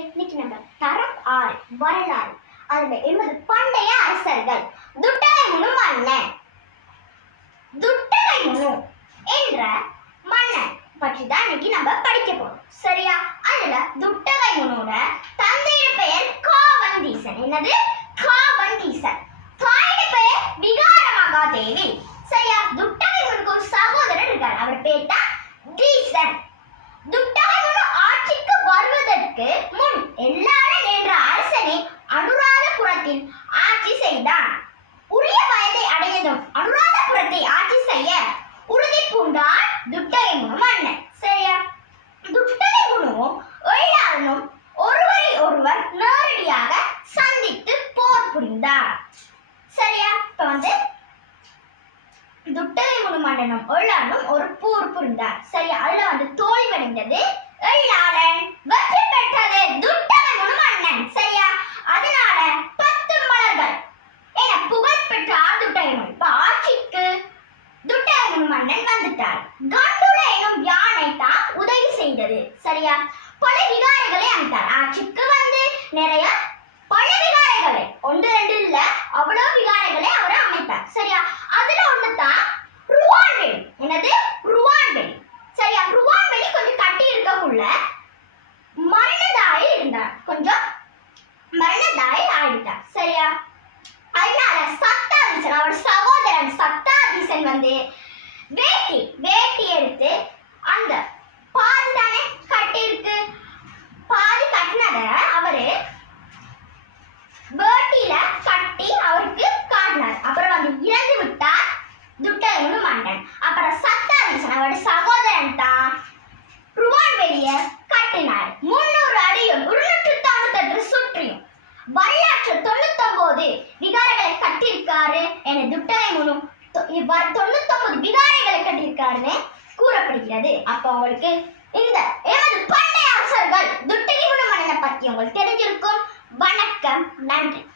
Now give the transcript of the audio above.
இன்னைக்கு நம்ம தரம் ஆறு வரலாறு. அதுல எமது பண்டைய அரசர்கள் துட்டகை மன்னன். துட்டகை என்ற மன்னன் பற்றி தான் இன்னைக்கு நம்ம படிக்க போறோம். சரியா? அதுல துட்டகை முனோட தந்தையோட பெயர் காவந்தீசன். என்னது? காவந்தீசன். தாயோட பெயர் விகார மகாதேவி சரியா? துட்டகைமுனுக்கு ஒரு சகோதரர் இருக்கார். அவர் பேர் தான் தீசன் துட்டாயமனு வருவதற்கு முன் எல்லாளன் என்ற அரசனை அனுராதபுரத்தில் ஆட்சி செய்தான். உரிய வயதை அடைந்ததும் அனுராதபுரத்தை ஆட்சி செய்ய உறுதி பூண்டான் துட்டகைமுனு மன்னன். சரியா? துட்டகைமுனுவும் எழிலாளனும் ஒருவரை ஒருவர் நேரடியாக சந்தித்து போர் புரிந்தார் சரியா? இப்ப வந்து துட்டகை முனு மன்னனும் எழிலாளனும் ஒரு போர் புரிந்தார் சரியா? அதுல வந்து தோல்வடைந்தது எழிலாளன் வெற்றி பெற்றது துட்டகை முனு மன்னன் சரியா அதனால பத்து மலர்கள் என புகழ் பெற்றார் துட்டகை முனு இப்ப ஆட்சிக்கு துட்டகை முனு மன்னன் வந்துட்டார் கண்டுல எனும் யானை தான் உதவி செய்தது. சரியா? பல விகாரைகளை அமைத்தார் ஆட்சிக்கு வந்து நிறைய பல விகாரைகளை ஒன்று ரெண்டு இல்ல அவ்வளவு விகாரைகளை அவர் அமைத்தார். சரியா? அதுல ஒண்ணு தான் ருவான்வெளி என்னது? ருவான்வெளி சரியா? ருவான்வெளி கொஞ்சம் கட்டி இருக்கக்குள்ள மரணதாயில் இருந்தார். கொஞ்சம் மரணதாயில் ஆயிட்டார் சரியா? அதனால சத்தாதிசன் அவர் சகோதரன் சத்தாதிசன் வந்து வேட்டி வேட்டி எடுத்து அந்த பாதி தானே கட்டிருக்கு பாதி கட்டினத அவரு வேட்டியில கட்டி அவருக்கு காட்டினார். அப்புறம் வந்து இறந்து விட்டார். துட்டகனு மன்னன் அப்புறம் சத்தாதீசன் அவரோட சகோதரன் தான் ருவான் வெளிய கட்டினார். முன்னூறு அடியும் இருநூற்று தொண்ணூத்தெட்டு சுற்றியும் வரலாற்று தொண்ணூத்தொன்பது விகாரங்களை கட்டியிருக்காரு. என துட்டகை முனு தொண்ணூத்தொன்பது விகாரைகளை கட்டியிருக்காருன்னு கூறப்படுகிறது. அப்போ உங்களுக்கு இந்த எமது பண்டைய அரசர்கள் துட்டகி முனு மன்னனை பத்தி உங்களுக்கு தெரிஞ்சிருக்கும். வணக்கம். நன்றி.